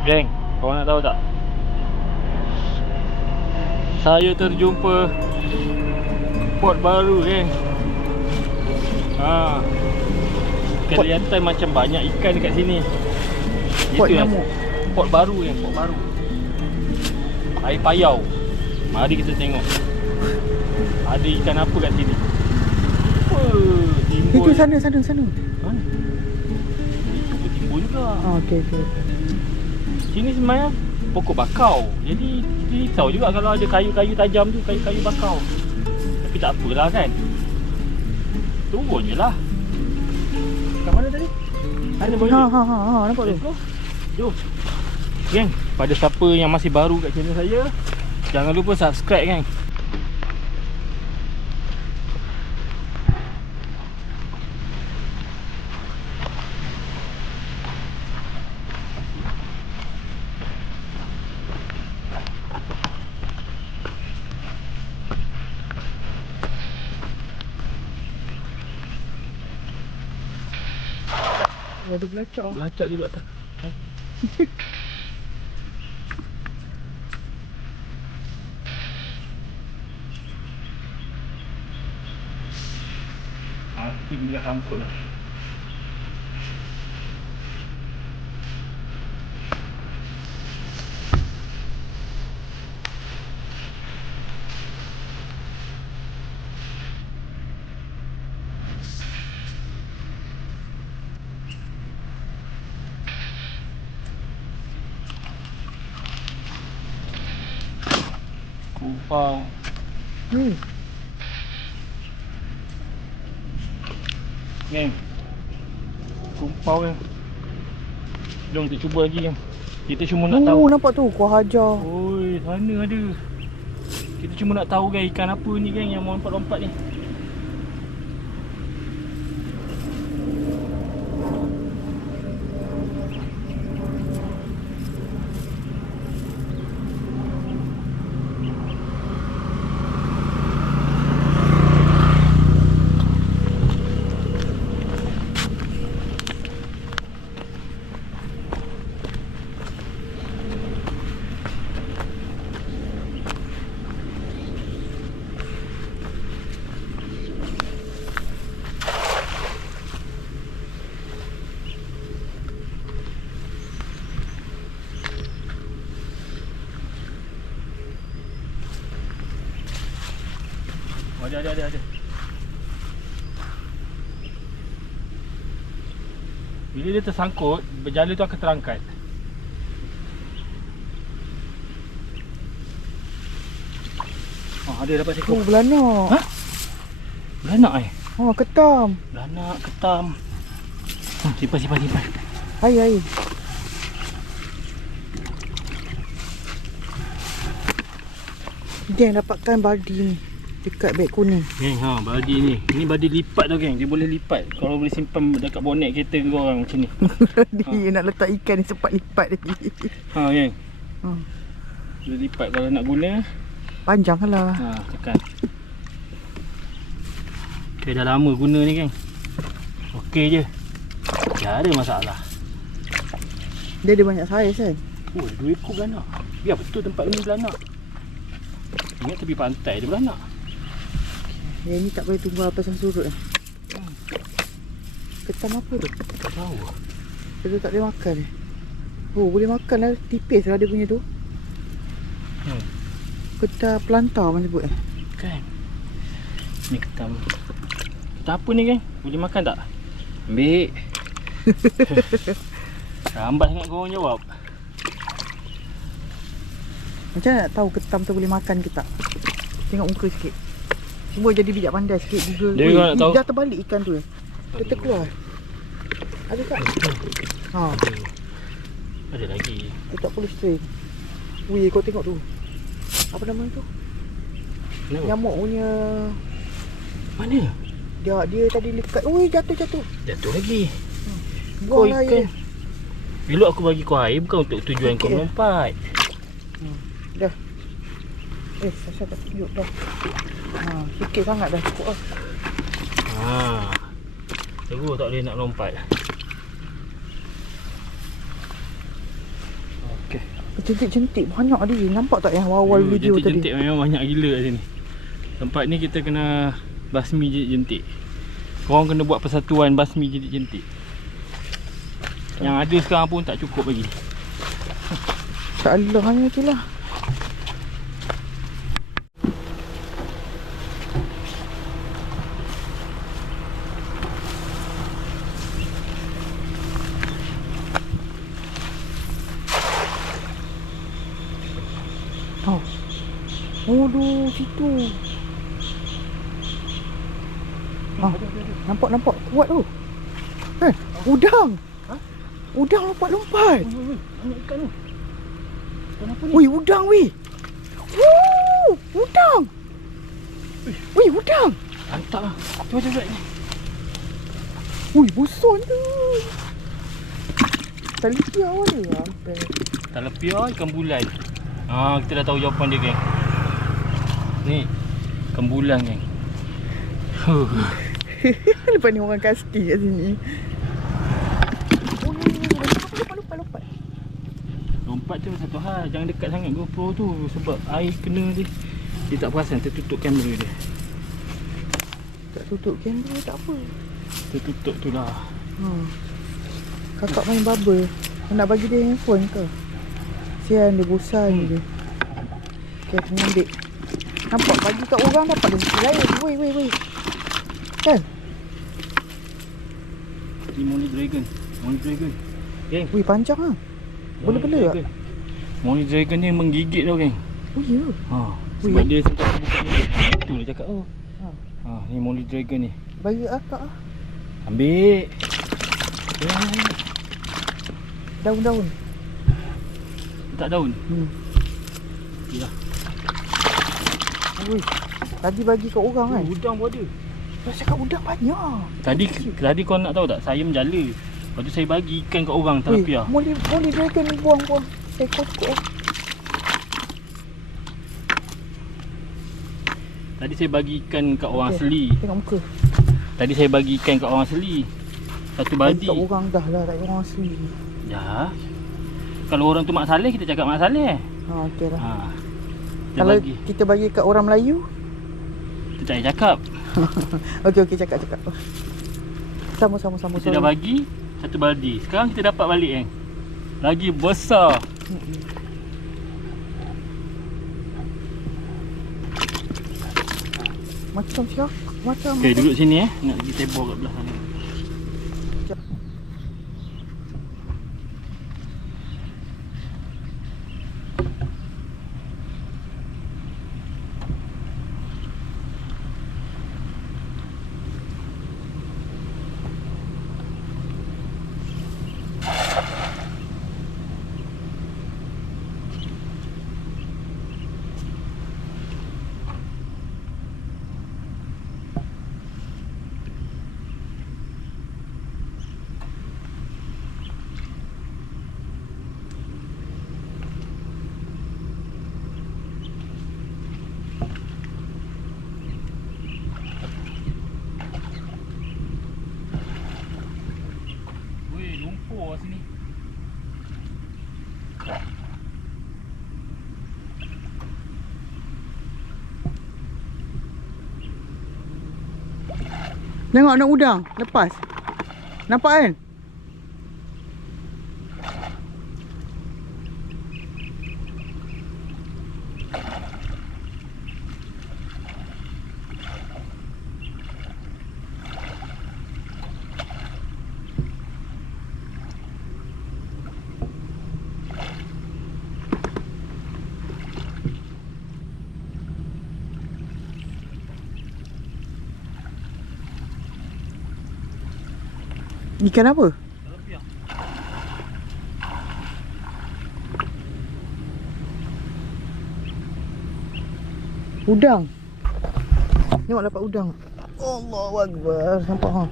Geng, korang nak tahu tak? Saya terjumpa pot baru, geng. Kelihatan macam banyak ikan dekat sini. Pot Itu nyamuk. Pot baru, geng, pot baru. Air payau. Mari kita tengok. Ada ikan apa kat sini? Timbul. Itu sana. Mana? Itu pun timbul juga. Okey. Sini sebenarnya pokok bakau. Jadi kita risau juga kalau ada kayu-kayu tajam tu, kayu-kayu bakau. Tapi tak apalah kan. Turun je lah. Kat mana tadi? Sana boleh. Ha, nampak tu. Let's go. Jom. Geng, pada siapa yang masih baru kat channel saya, jangan lupa subscribe, geng. Ada belacak. Belacak dulu atas. Mati minyak sangkut lah. Kumpau. Geng, kumpau, geng. Jom kita cuba lagi, geng. Kita cuma nak tahu. Nampak tu kuah hajar. Oi, sana ada. Kita cuma nak tahu, geng, ikan apa ni, geng, yang lompat-lompat ni. Ada. Bila dia tersangkut, berjala tu akan terangkat. Ada dapat seekor. Belanak. Ha? Belanak Ketam. Belanak, ketam. Simpan. Air. Geng, dapatkan badi ni dekat beg kuning. Geng, badi ni. Ini badi lipat tau, geng. Dia boleh lipat. Kalau boleh simpan dekat bonet kereta korang macam ni. Dia nak letak ikan ni sempat lipat lagi. Geng. Boleh lipat kalau nak guna. Panjang lah. Tekan. Okay, dah lama guna ni, geng. Okey je. Tak ada masalah. Dia ada banyak saiz kan? Ada 2 ekor belanak. Biar betul tempat ni belanak. Ingat tepi pantai ada belanak. Yang ni tak boleh tunggu pasang surut lah. Ketam apa tu? Tak tahu. Dia tak boleh makan ni. Boleh makan lah. Tipis lah dia punya tu. Ketam pelantar orang sebut Kan. Ni ketam. Ketam apa ni, geng? Boleh makan tak? Ambil. Lambat sangat korang jawab. Macam mana nak tahu ketam tu boleh makan ke tak? Tengok muka sikit. Cuba jadi bijak pandai sikit Google. Dia nak tahu. Dah terbalik ikan tu. Dia terkeluar. Ada tak? Ada lagi. Dia tak boleh strain. Wih, kau tengok tu. Apa nama tu? Kenapa? Nyamuk punya. Mana? Dia tadi dekat. Wih, jatuh. Jatuh lagi. Buang lah air. Dulu aku bagi kau air bukan untuk tujuan kau melompat. Dah. Sasha tak tunjuk dah. Sikit sangat dah cukup lah. Terus tak boleh nak lompat. Okey. Jentik-jentik banyak dia. Nampak tak yang awal video tadi? Jentik memang banyak gila kat sini. Tempat ni kita kena basmi jentik. Korang kena buat persatuan basmi jentik. Yang ada sekarang pun tak cukup lagi. Salahnya tu lah. Aduh, situ. Nampak kuat tu. Udang. Udang lompat-lompat. Banyak ikan tu. Kenapa ni? Wih, udang wih. Udang. Wih, udang. Mantap lah. Cuba ni. Wih, buson tu. Talipia awal ni. Talapia ikan bulan. Kita dah tahu jawapan dia, geng. Ni ikan bulan, geng. Lepas ni orang casting kat sini. Lompat. Lompat tu satu hal. Jangan dekat sangat GoPro tu. Sebab air kena dia tak perasan. Tertutup kamera dia. Tak tutup kamera tak apa. Tertutup tu lah. Kakak main bubble. Nak bagi dia handphone ke? Sian dia bosan je. Okay, kena ambil. Nampak bagi kat orang dapat rezeki lain. Weh. Kan? Ni Money Dragon. Geng. Wih, panjang lah. Boleh tak? Money Dragon ni menggigit tau, geng. Oh ya. Sebab dia sempat buka mulut. Itu dia cakap. Ni Money Dragon ni. Bagi akak lah. Ambil. Daun-daun. Tak daun. Ya. Wih, tadi bagi kat orang kan? Udang pun ada. Saya cakap udang banyak. Tadi kau nak tahu tak? Saya menjala. Lepas tu saya bagi ikan kat orang talapia. Boleh dragon ni buang. Saya cukup. Tadi saya bagi ikan kat orang asli. Tengok muka. Tadi saya bagi ikan kat orang asli. Satu badi. Kat orang dah lah, tak orang asli. Ya. Kalau orang tu Mak Saleh, kita cakap Mak Saleh. Okey lah. Kalau kita bagi kat orang Melayu, kita tak payah cakap. Okey, cakap. Sama. Kita dah bagi satu baldi. Sekarang kita dapat balik, lagi besar. Macam siapa? Okey, duduk sini nak pergi tebor kat belah sana. Lumpur sini. Tengok nak udang lepas. Nampak kan? Ikan apa? Talapia. Udang. Tengok dapat udang. Allahu Akbar. Nampak ha?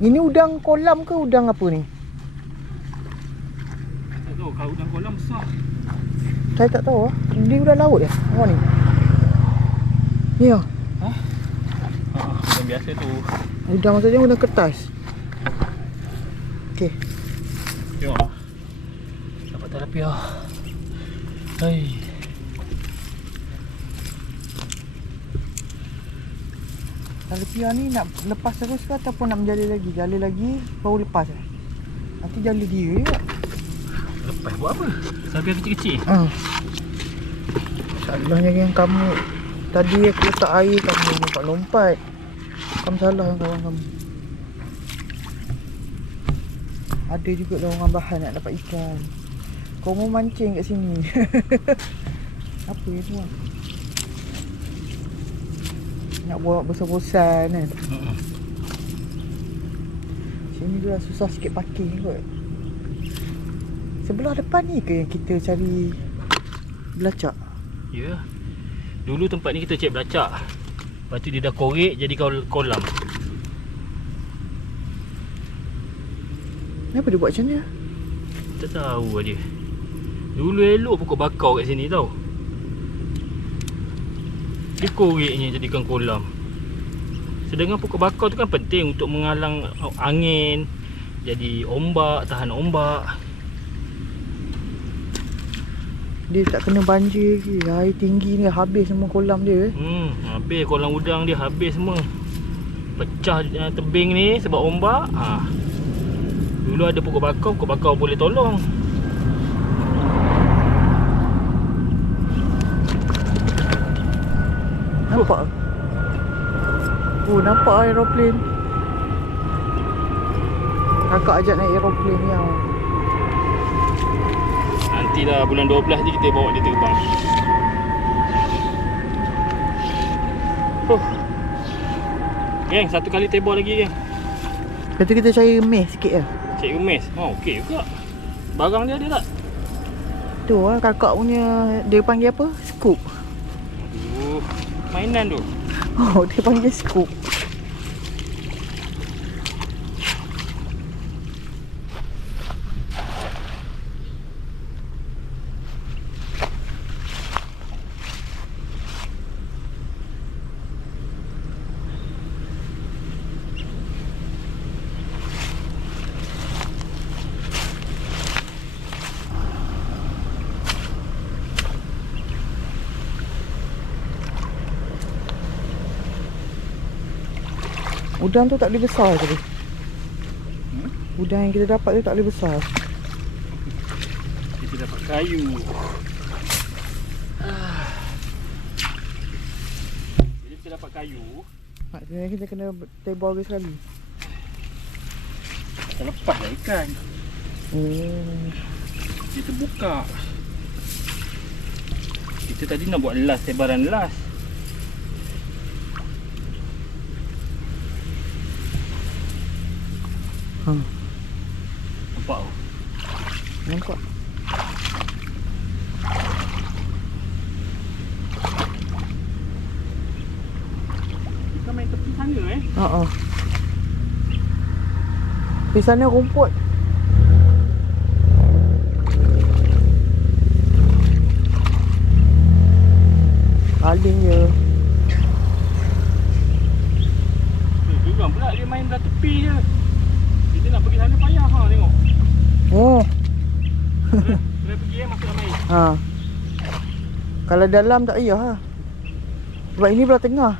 Ini udang kolam ke udang apa ni? Tak tahu, kalau udang kolam besar. Saya tak tahu lah. Dia udang laut ya? Apa ni? Ya. Udang biasa tu. Udang maksudnya udang kertas. Okey. Tengok lah. Dapat tilapia. Hai. Tilapia ni nak lepas terus ke ataupun nak menjali lagi? Jali lagi baru lepas eh? Nanti jali dia je. Lepas buat apa? Tilapia kecil-kecil. Salahnya yang kamu tadi aku letak air kamu lompat-lompat. Kamu salah yang kawan kamu. Ada juga lah orang bahan nak dapat ikan. Kau mau mancing kat sini. Apa yang tu lah? Nak buat bosan-bosan kan. Sini juga susah sikit parking kot. Sebelah depan ni ke yang kita cari belacak? Ya. Dulu tempat ni kita cek belacak. Lepas tu dia dah korek jadi kolam. Kenapa dia buat macam ni? Tak tahu lah dia. Dulu elok pokok bakau kat sini tau. Dia koreknya jadikan kolam. Sedangkan pokok bakau tu kan penting untuk menghalang angin. Jadi ombak, tahan ombak. Dia tak kena banjir ke. Air tinggi ni habis semua kolam dia. Habis kolam udang dia habis semua. Pecah tebing ni sebab ombak. Dulu ada pokok bakau boleh tolong. Nampak? Nampak aeroplan. Kakak ajak naik aeroplan ni. Nantilah bulan 12 ni kita bawa dia terbang. Geng, satu kali tebal lagi geng. Lepas tu kita cari emis sikit je. Cik Umis. Okey juga. Barang dia ada tak? Tu lah kakak punya. Dia panggil apa? Scoop. Aduh, mainan tu. Oh, dia panggil scoop. Udang tu tak boleh besar tadi. Udang yang kita dapat tu tak boleh besar. Kita dapat kayu. Jadi kita dapat kayu. Maksudnya kita kena tebal lagi sekali. Kita lepas lah ikan. Kita buka. Kita tadi nak buat las, sebaran las. Nampak tu? Nampak. Kita main tepi sana Di sana rumput. Aling je. Juga pula dia main belah tepi je. Kita nak pergi sana payah tengok. Kena pergi masuk dalam air. Kalau dalam tak payah Sebab ini belah tengah.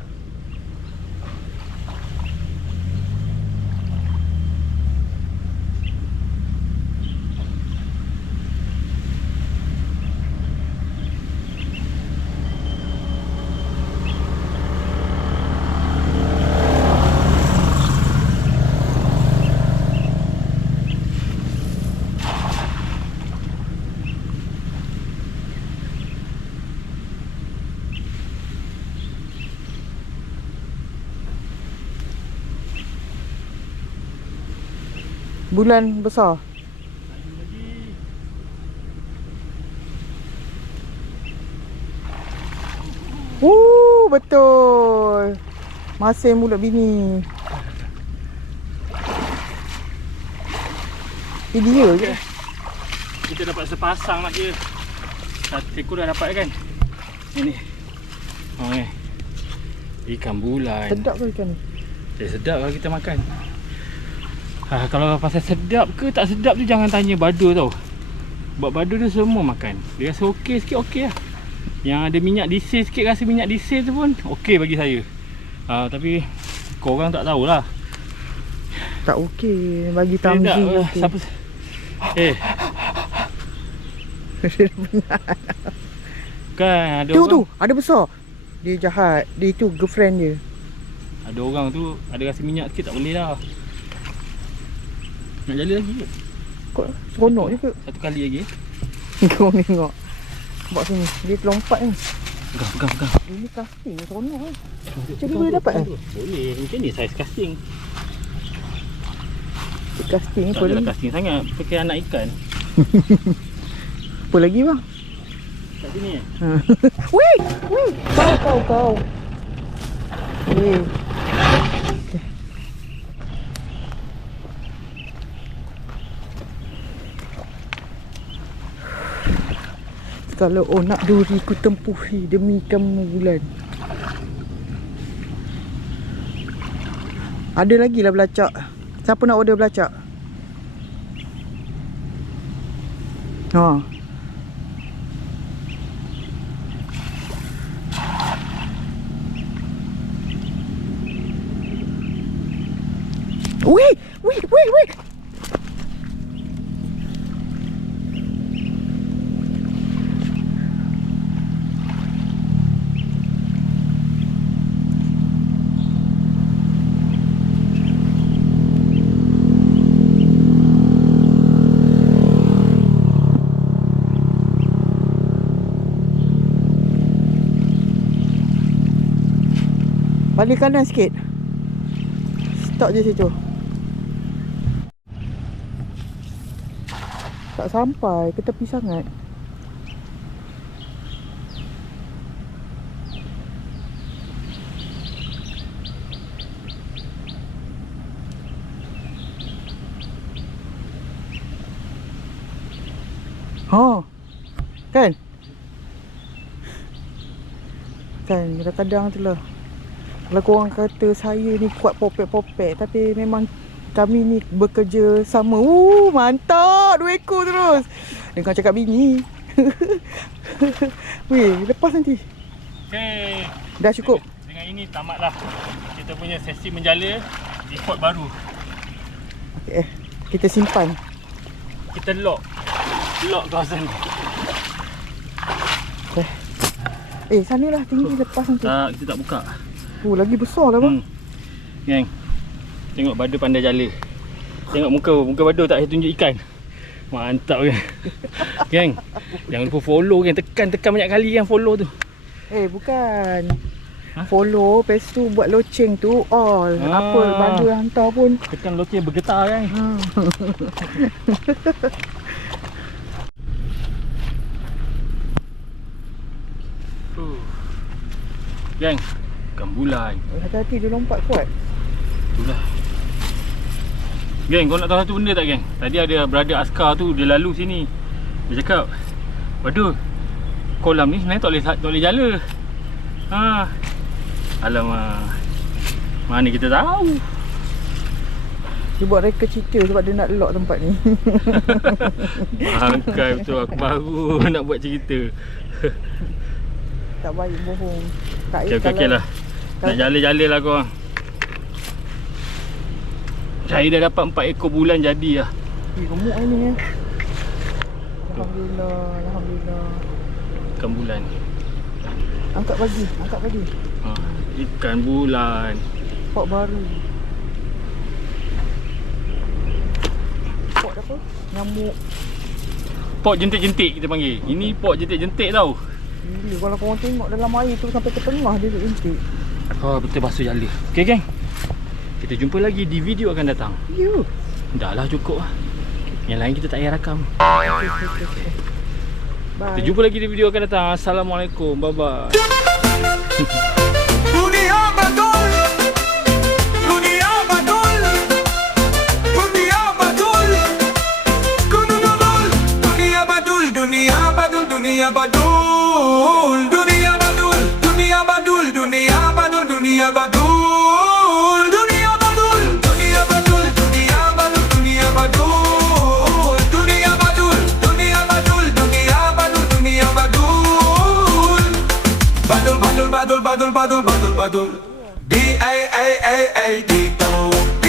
Bulan besar. betul. Masin mulut bini. Dia je. Kita dapat sepasang nak dia. Satu ekor dah dapat kan? Ini. Oh ni. Ikan bulan. Sedap ke ikan ni? Sedap kalau kita makan. Kalau pasal sedap ke tak sedap tu jangan tanya Badu tau. Sebab Badu tu semua makan. Dia rasa okey sikit okey lah. Yang ada minyak diesel sikit, rasa minyak diesel tu pun okey bagi saya. Tapi korang tak tahulah. Tak okey bagi Tamzi okey. Siapa? Kan ada tu ada besar. Dia jahat. Dia itu girlfriend dia. Ada orang tu ada rasa minyak sikit tak boleh lah. Nak jala lagi ke? Kau seronok je ke? Satu kali lagi. Kau tengok. Nampak sini. Dia terlompat ni. Pegang. Ini casting seronok kan. Jadi boleh dapat kan? Boleh. Macam ni saiz casting. Casting Tak apa adalah lagi? casting sangat. Pakai anak ikan. Apa lagi bang? Kat sini Weh! Kau. Weh. Kalau nak duri ku tempuhi demi kamu bulan. Ada lagi lah belacak. Siapa nak order belacak? Weh. Balik kanan sikit. Stop je situ. Tak sampai ke tepi sangat. Kan? Kan kadang-kadang tu lah. Kalau korang kata saya ni kuat popek-popek, tapi memang kami ni bekerja sama. Mantap! 2 ekor terus. Dengar cakap bini. Weh, lepas nanti. Okay. Dah cukup. Dengan ini tamatlah kita punya sesi menjala di port baru. Okay, kita simpan. Kita lock kawasan ni. Sanalah tinggi lepas nanti. Tak, kita tak buka. Lagi besar lah bang. Geng, tengok Badu pandai jala. Tengok muka Badu tak tunjuk ikan. Mantap kan. Geng, jangan lupa follow kan. Tekan banyak kali kan follow tu. Bukan. Follow, lepas tu buat loceng tu all. Apa Badu hantar pun. Tekan loceng bergetar kan. Geng, ikan bulan. Hati-hati dia lompat kuat. Itulah. Geng, kau nak tahu satu benda tak geng? Tadi ada brother askar tu, dia lalu sini. Dia cakap, Badu, kolam ni sebenarnya tak boleh jala. Alamak. Mana kita tahu. Dia buat reka cerita sebab dia nak lock tempat ni. Bangkai betul, aku baru nak buat cerita. Tak baik bohong. Tak Okey lah. Nak jala-jala lah korang. Saya dah dapat 4 ekor bulan jadi lah. Gemuk ni Alhamdulillah. Ikan bulan. Angkat pagi. Ikan bulan. Pot baru. Pot apa? Nyamuk. Pot jentik-jentik kita panggil. Ini pot jentik-jentik tau. Kalau korang tengok dalam air tu sampai ke tengah dia intik. Betul basuh jala. Okey geng, kita jumpa lagi di video akan datang. Dah lah cukup lah. Yang lain kita tak payah rakam. Bye. Kita jumpa lagi di video akan datang. Assalamualaikum. Bye bye. badul, dunia badul, dunia badul, dunia badul, dunia badul, dunia badul, dunia badul, dunia badul, dunia badul, dunia badul, dunia badul, dunia badul, dunia badul, badul, badul, badul, badul, badul, badul, badul, D A A A A Dito.